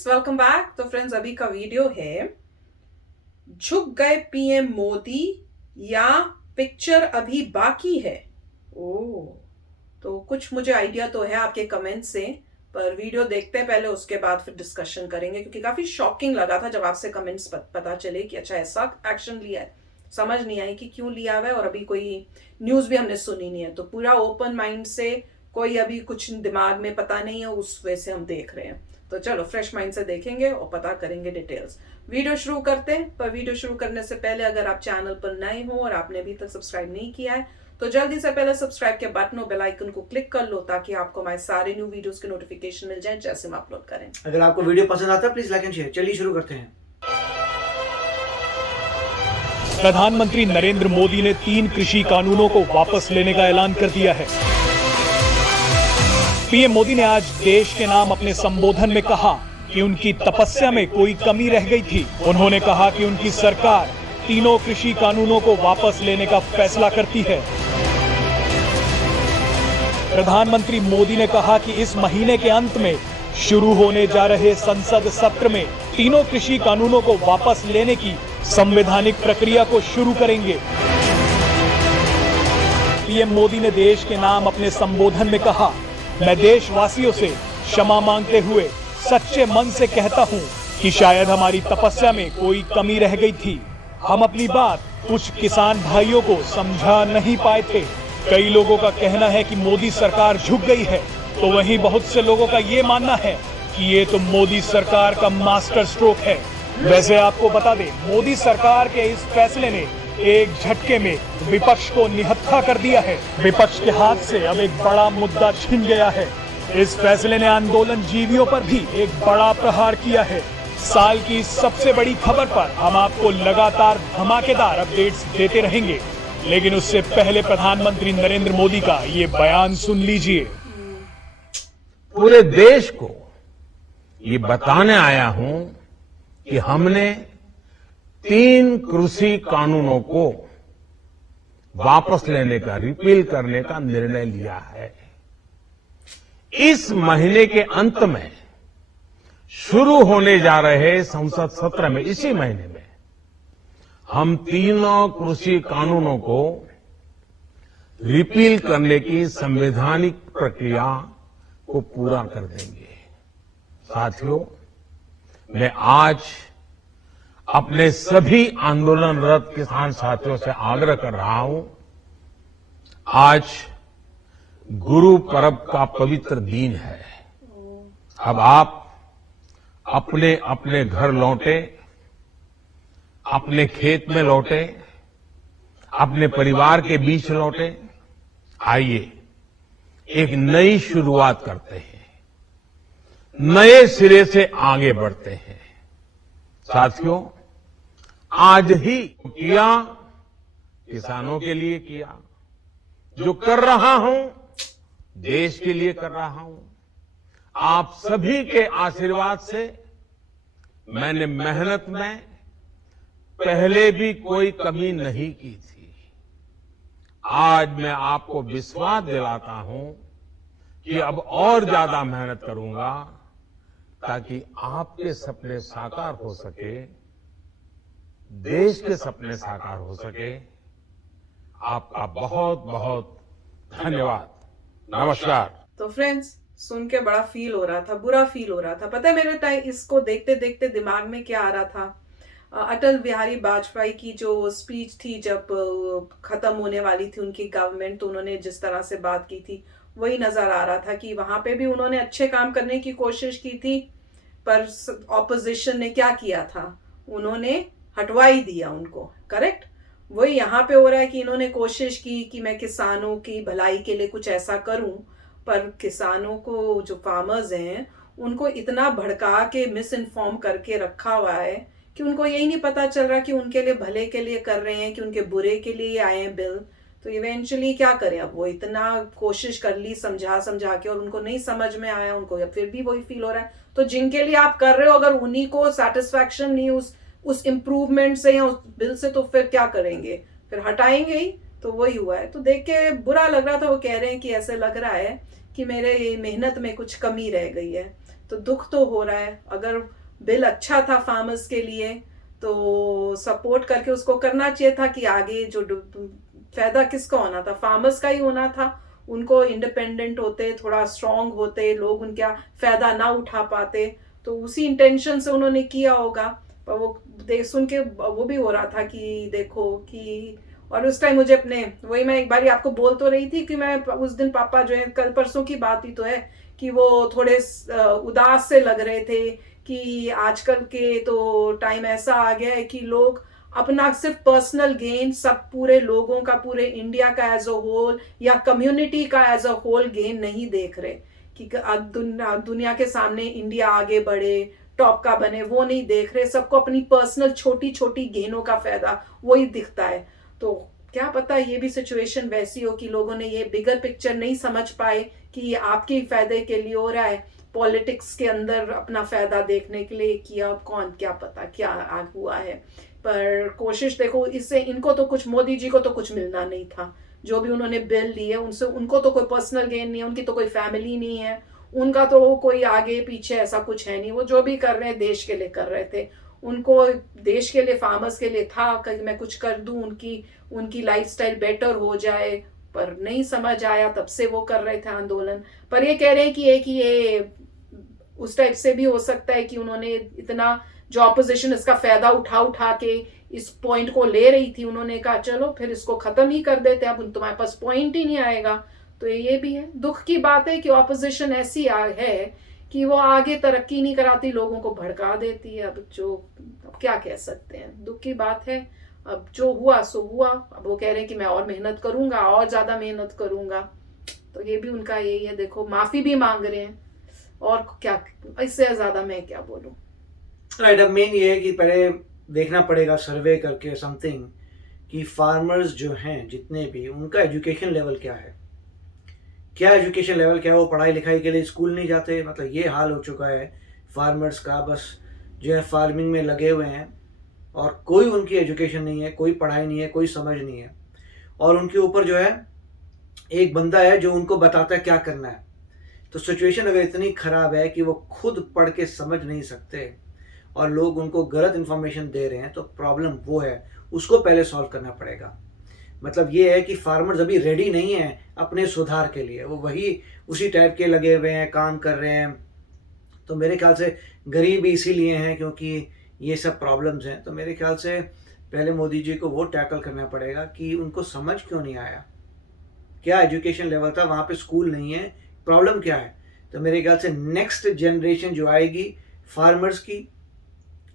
Friends, welcome back. तो friends, अभी का वीडियो है झुक गए पीएम मोदी या पिक्चर अभी बाकी है। ओ, तो कुछ मुझे आइडिया तो है आपके कमेंट से, पर वीडियो देखते हैं पहले, उसके बाद फिर डिस्कशन करेंगे, क्योंकि काफी शॉकिंग लगा था जब आपसे कमेंट्स पता चले कि अच्छा ऐसा एक्शन लिया है। समझ नहीं आई कि क्यों लिया हुआ है, और अभी कोई न्यूज भी हमने सुनी नहीं है, तो पूरा ओपन माइंड से, कोई अभी कुछ दिमाग में पता नहीं है, उस वे से हम देख रहे हैं। तो चलो फ्रेश माइंड से देखेंगे और पता करेंगे डिटेल्स। वीडियो शुरू करते हैं, पर वीडियो शुरू करने से पहले अगर आप चैनल पर नए हो और आपने अभी तक सब्सक्राइब नहीं किया है तो जल्दी से पहले सब्सक्राइब के बटन और बेल आइकन को क्लिक कर लो, ताकि आपको हमारे सारे न्यू वीडियोस के नोटिफिकेशन मिल जाए जैसे हम अपलोड करें। अगर आपको वीडियो पसंद आता है प्लीज लाइक एंड शेयर। चलिए शुरू करते हैं। प्रधानमंत्री नरेंद्र मोदी ने 3 कृषि कानूनों को वापस लेने का ऐलान कर दिया है। पीएम मोदी ने आज देश के नाम अपने संबोधन में कहा कि उनकी तपस्या में कोई कमी रह गई थी। उन्होंने कहा कि उनकी सरकार तीनों कृषि कानूनों को वापस लेने का फैसला करती है। प्रधानमंत्री मोदी ने कहा कि इस महीने के अंत में शुरू होने जा रहे संसद सत्र में तीनों कृषि कानूनों को वापस लेने की संवैधानिक प्रक्रिया को शुरू करेंगे। पीएम मोदी ने देश के नाम अपने संबोधन में कहा, मैं देशवासियों से क्षमा मांगते हुए सच्चे मन से कहता हूं कि शायद हमारी तपस्या में कोई कमी रह गई थी। हम अपनी बात कुछ किसान भाइयों को समझा नहीं पाए थे। कई लोगों का कहना है कि मोदी सरकार झुक गई है, तो वहीं बहुत से लोगों का ये मानना है कि ये तो मोदी सरकार का मास्टर स्ट्रोक है। वैसे आपको बता दें, मोदी सरकार के इस फैसले ने एक झटके में विपक्ष को निहत्था कर दिया है। विपक्ष के हाथ से अब एक बड़ा मुद्दा छिन गया है। इस फैसले ने आंदोलन जीवियों पर भी एक बड़ा प्रहार किया है। साल की सबसे बड़ी खबर पर हम आपको लगातार धमाकेदार अपडेट्स देते रहेंगे, लेकिन उससे पहले प्रधानमंत्री नरेंद्र मोदी का ये बयान सुन लीजिए। पूरे देश को ये बताने आया हूं कि हमने 3 कृषि कानूनों को वापस लेने का, रिपील करने का निर्णय लिया है। इस महीने के अंत में शुरू होने जा रहे संसद सत्र में, इसी महीने में, हम तीनों कृषि कानूनों को रिपील करने की संवैधानिक प्रक्रिया को पूरा कर देंगे। साथियों, मैं आज अपने सभी आंदोलनरत किसान साथियों से आग्रह कर रहा हूं, आज गुरु पर्व का पवित्र दिन है। अब आप अपने अपने घर लौटे, अपने खेत में लौटे, अपने परिवार के बीच लौटे। आइए एक नई शुरुआत करते हैं, नए सिरे से आगे बढ़ते हैं। साथियों, आज ही किया, किसानों के लिए किया। जो कर रहा हूं, देश के लिए कर रहा हूं। आप सभी के आशीर्वाद से मैंने मेहनत में पहले भी कोई कमी नहीं की थी। आज मैं आपको विश्वास दिलाता हूं कि अब और ज्यादा मेहनत करूंगा, ताकि आपके सपने साकार हो सके, देश के सपने साकार हो सके। आपका बहुत बहुत धन्यवाद। नमस्कार। तो फ्रेंड्स, सुन के बड़ा फील हो रहा था, बुरा फील हो रहा था। पता है मेरे टाइम इसको देखते देखते दिमाग में क्या आ रहा था? अटल बिहारी वाजपेयी की जो स्पीच थी जब खत्म होने वाली थी उनकी गवर्नमेंट, तो उन्होंने जिस तरह से बात की थी वही नजर आ रहा था कि वहां पे भी उन्होंने अच्छे काम करने की कोशिश की थी, पर ऑपोजिशन ने क्या किया था? उन्होंने हटवा ही दिया उनको। करेक्ट वही यहाँ पे हो रहा है कि इन्होंने कोशिश की कि मैं किसानों की भलाई के लिए कुछ ऐसा करूं, पर किसानों को, जो फार्मर्स हैं, उनको इतना भड़का के मिस इन्फॉर्म करके रखा हुआ है कि उनको यही नहीं पता चल रहा कि उनके लिए भले के लिए कर रहे हैं कि उनके बुरे के लिए आए हैं बिल। तो इवेंचुअली क्या करें? अब वो इतना कोशिश कर ली समझा समझा के, और उनको नहीं समझ में आया, उनको अब फिर भी वही फील हो रहा है। तो जिनके लिए आप कर रहे हो, अगर उन्हीं को सेटिस्फैक्शन नहीं उस इम्प्रूवमेंट से या उस बिल से, तो फिर क्या करेंगे? फिर हटाएंगे ही। तो वही हुआ है। तो देख के बुरा लग रहा था। वो कह रहे हैं कि ऐसे लग रहा है कि मेरे मेहनत में कुछ कमी रह गई है। तो दुख तो हो रहा है। अगर बिल अच्छा था फार्मर्स के लिए तो सपोर्ट करके उसको करना चाहिए था कि आगे जो फायदा किसका होना था, फार्मर्स का ही होना था। उनको इंडिपेंडेंट होते, थोड़ा स्ट्रांग होते, लोग उनका फायदा ना उठा पाते। तो उसी इंटेंशन से उन्होंने किया होगा। पर वो देख सुन के वो भी हो रहा था कि देखो कि, और उस टाइम मुझे अपने, वही मैं एक बारी आपको बोल तो रही थी कि मैं उस दिन पापा जो है, कल परसों की बात ही तो है, कि वो थोड़े उदास से लग रहे थे कि आजकल के तो टाइम ऐसा आ गया है कि लोग अपना सिर्फ पर्सनल गेन, सब पूरे लोगों का, पूरे इंडिया का एज अ होल या कम्युनिटी का एज अ होल गेन नहीं देख रहे कि दुनिया के सामने इंडिया आगे बढ़े, टॉप का बने, वो नहीं देख रहे। सबको अपनी पर्सनल छोटी छोटी गेनों का फायदा वही दिखता है। तो क्या पता ये भी सिचुएशन वैसी हो कि लोगों ने ये बिगर पिक्चर नहीं समझ पाए कि ये आपके ही फायदे के लिए हो रहा है, पॉलिटिक्स के अंदर अपना फायदा देखने के लिए किया। कौन, क्या पता क्या हुआ है। पर कोशिश देखो, इससे इनको तो कुछ, मोदी जी को तो कुछ मिलना नहीं था। जो भी उन्होंने बिल लिए उनसे, उनको तो कोई पर्सनल गेन नहीं है, उनकी तो कोई फैमिली नहीं है, उनका तो कोई आगे पीछे ऐसा कुछ है नहीं। वो जो भी कर रहे हैं देश के लिए कर रहे थे। उनको देश के लिए, फार्मर्स के लिए था कि मैं कुछ कर दूं, उनकी उनकी लाइफस्टाइल बेटर हो जाए। पर नहीं समझ आया, तब से वो कर रहे थे आंदोलन। पर ये कह रहे हैं कि ये उस टाइप से भी हो सकता है कि उन्होंने इतना, जो ऑपोजिशन इसका फायदा उठा उठा के इस पॉइंट को ले रही थी, उन्होंने कहा चलो फिर इसको खत्म ही कर देते, अब तुम्हारे पास पॉइंट ही नहीं आएगा। तो ये भी है, दुख की बात है कि ऑपोजिशन ऐसी है कि वो आगे तरक्की नहीं कराती, लोगों को भड़का देती है। अब क्या कह सकते हैं, दुख की बात है। अब जो हुआ सो हुआ। अब वो कह रहे हैं कि मैं और मेहनत करूंगा, और ज्यादा मेहनत करूंगा। तो ये भी उनका यही है। देखो, माफी भी मांग रहे हैं, और क्या, इससे ज्यादा मैं क्या बोलूं। राइट, अब मेन ये है कि पहले देखना पड़ेगा सर्वे करके समथिंग कि फार्मर्स जो हैं जितने भी, उनका एजुकेशन लेवल क्या है, क्या एजुकेशन लेवल क्या है। वो पढ़ाई लिखाई के लिए स्कूल नहीं जाते। मतलब ये हाल हो चुका है फार्मर्स का, बस जो है फार्मिंग में लगे हुए हैं और कोई उनकी एजुकेशन नहीं है, कोई पढ़ाई नहीं है, कोई समझ नहीं है। और उनके ऊपर जो है एक बंदा है जो उनको बताता है क्या करना है। तो सिचुएशन अगर इतनी ख़राब है कि वो खुद पढ़ के समझ नहीं सकते और लोग उनको गलत इन्फॉर्मेशन दे रहे हैं, तो प्रॉब्लम वो है, उसको पहले सॉल्व करना पड़ेगा। मतलब ये है कि फार्मर्स अभी रेडी नहीं है अपने सुधार के लिए, वो वही उसी टाइप के लगे हुए हैं, काम कर रहे हैं। तो मेरे ख्याल से गरीब इसीलिए हैं क्योंकि ये सब प्रॉब्लम्स हैं। तो मेरे ख्याल से पहले मोदी जी को वो टैकल करना पड़ेगा कि उनको समझ क्यों नहीं आया, क्या एजुकेशन लेवल था, वहाँ पे स्कूल नहीं है, प्रॉब्लम क्या है। तो मेरे ख्याल से नेक्स्ट जनरेशन जो आएगी फार्मर्स की,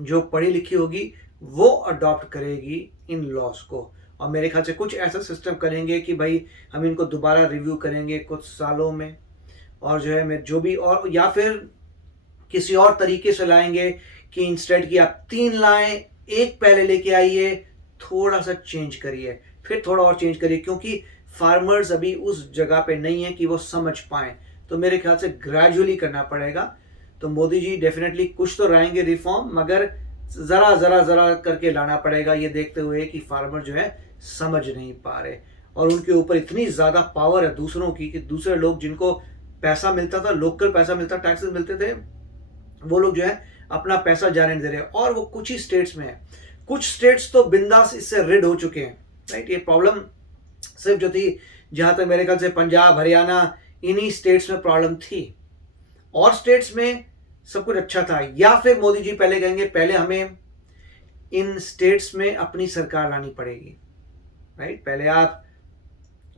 जो पढ़ी लिखी होगी, वो अडॉप्ट करेगी इन लॉस को। और मेरे ख्याल से कुछ ऐसा सिस्टम करेंगे कि भाई हम इनको दोबारा रिव्यू करेंगे कुछ सालों में, और जो है मैं जो भी, और या फिर किसी और तरीके से लाएंगे कि इंस्टेड कि आप 3 लाएं, एक पहले लेके आइए, थोड़ा सा चेंज करिए, फिर थोड़ा और चेंज करिए, क्योंकि फार्मर्स अभी उस जगह पे नहीं है कि वो समझ पाएं। तो मेरे ख्याल से ग्रेजुअली करना पड़ेगा। तो मोदी जी डेफिनेटली कुछ तो लाएंगे रिफॉर्म, मगर ज़रा ज़रा ज़रा करके लाना पड़ेगा, ये देखते हुए कि फार्मर जो है समझ नहीं पा रहे। और उनके ऊपर इतनी ज़्यादा पावर है दूसरों की कि दूसरे लोग जिनको पैसा मिलता था, लोकल पैसा मिलता, टैक्सेस मिलते थे, वो लोग जो है अपना पैसा जाने नहीं दे रहे। और वो कुछ ही स्टेट्स में है, कुछ स्टेट्स तो बिंदास इससे रिड हो चुके हैं। राइट, ये प्रॉब्लम सिर्फ जो थी, जहाँ तक मेरे ख्याल से पंजाब, हरियाणा, इन्हीं स्टेट्स में प्रॉब्लम थी, और स्टेट्स में सब कुछ अच्छा था। या फिर मोदी जी पहले कहेंगे पहले हमें इन स्टेट्स में अपनी सरकार लानी पड़ेगी। राइट, पहले आप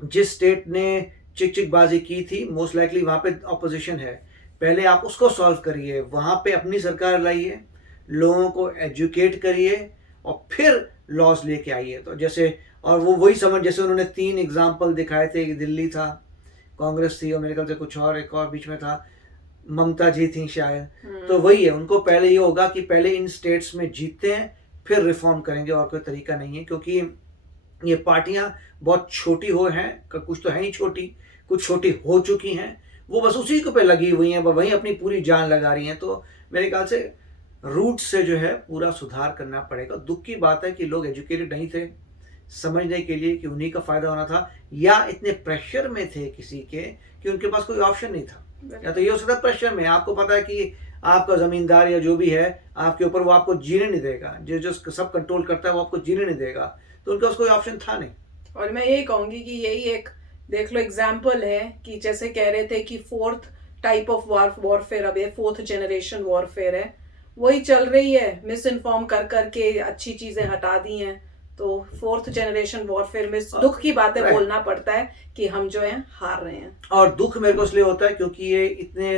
जिस स्टेट ने चिकचिकबाजी की थी, मोस्ट लाइकली वहाँ पे अपोजिशन है, पहले आप उसको सॉल्व करिए, वहाँ पे अपनी सरकार लाइए, लोगों को एजुकेट करिए, और फिर लॉस लेके आइए। तो जैसे, और वो वही समझ, जैसे उन्होंने 3 एग्जाम्पल दिखाए थे कि दिल्ली था, कांग्रेस थी, और मेरे ख्याल से कुछ और, एक और बीच में था, ममता जी थी शायद। तो वही है, उनको पहले ये होगा कि पहले इन स्टेट्स में जीतते हैं, फिर रिफॉर्म करेंगे, और कोई तरीका नहीं है। क्योंकि ये पार्टियां बहुत छोटी हो हैं, कुछ तो है ही छोटी, कुछ छोटी हो चुकी हैं, वो बस उसी को पे लगी हुई हैं, वहीं अपनी पूरी जान लगा रही हैं। तो मेरे ख्याल से रूट से जो है पूरा सुधार करना पड़ेगा। दुख की बात है कि लोग एजुकेटेड नहीं थे, समझने के लिए कि उन्हीं का फायदा होना था, या इतने प्रेशर में थे किसी के कि उनके पास कोई ऑप्शन नहीं था। या तो ये हो सकता है प्रेशर में, आपको पता है कि आपका जमींदार या जो भी है आपके ऊपर, वो आपको जीने नहीं देगा, जो सब कंट्रोल करता है वो आपको जीने नहीं देगा, तो उनका कोई ऑप्शन था नहीं। और मैं यही कहूंगी कि यही एक देख लो एग्जाम्पल है कि जैसे कह रहे थे कि फोर्थ टाइप ऑफ वॉरफेयर, अब ये फोर्थ जनरेशन वॉरफेयर है, वही चल रही है। मिस इन्फॉर्म कर करके अच्छी चीजें हटा दी हैं, तो फोर्थ जनरेशन वॉरफेयर में दुख की बातें बोलना पड़ता है कि हम जो है हार रहे हैं। और दुख मेरे को इसलिए होता है क्योंकि ये इतने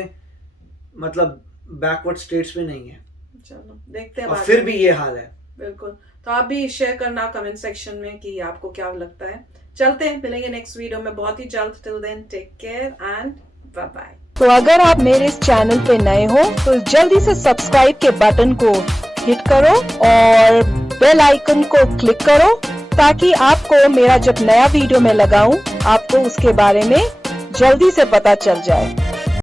मतलब बैकवर्ड स्टेट्स में नहीं है, चलो देखते हैं और बाद फिर में। भी ये हाल है। बिल्कुल, तो आप भी शेयर करना कमेंट सेक्शन में कि आपको क्या लगता है। चलते हैं, मिलेंगे नेक्स्ट वीडियो में बहुत ही जल्द। Till then take care and bye bye. तो अगर आप मेरे इस चैनल पे नए हो तो जल्दी से सब्सक्राइब के बटन को हिट करो और बेल आइकन को क्लिक करो, ताकि आपको मेरा जब नया वीडियो मैं लगाऊं आपको उसके बारे में जल्दी से पता चल जाए।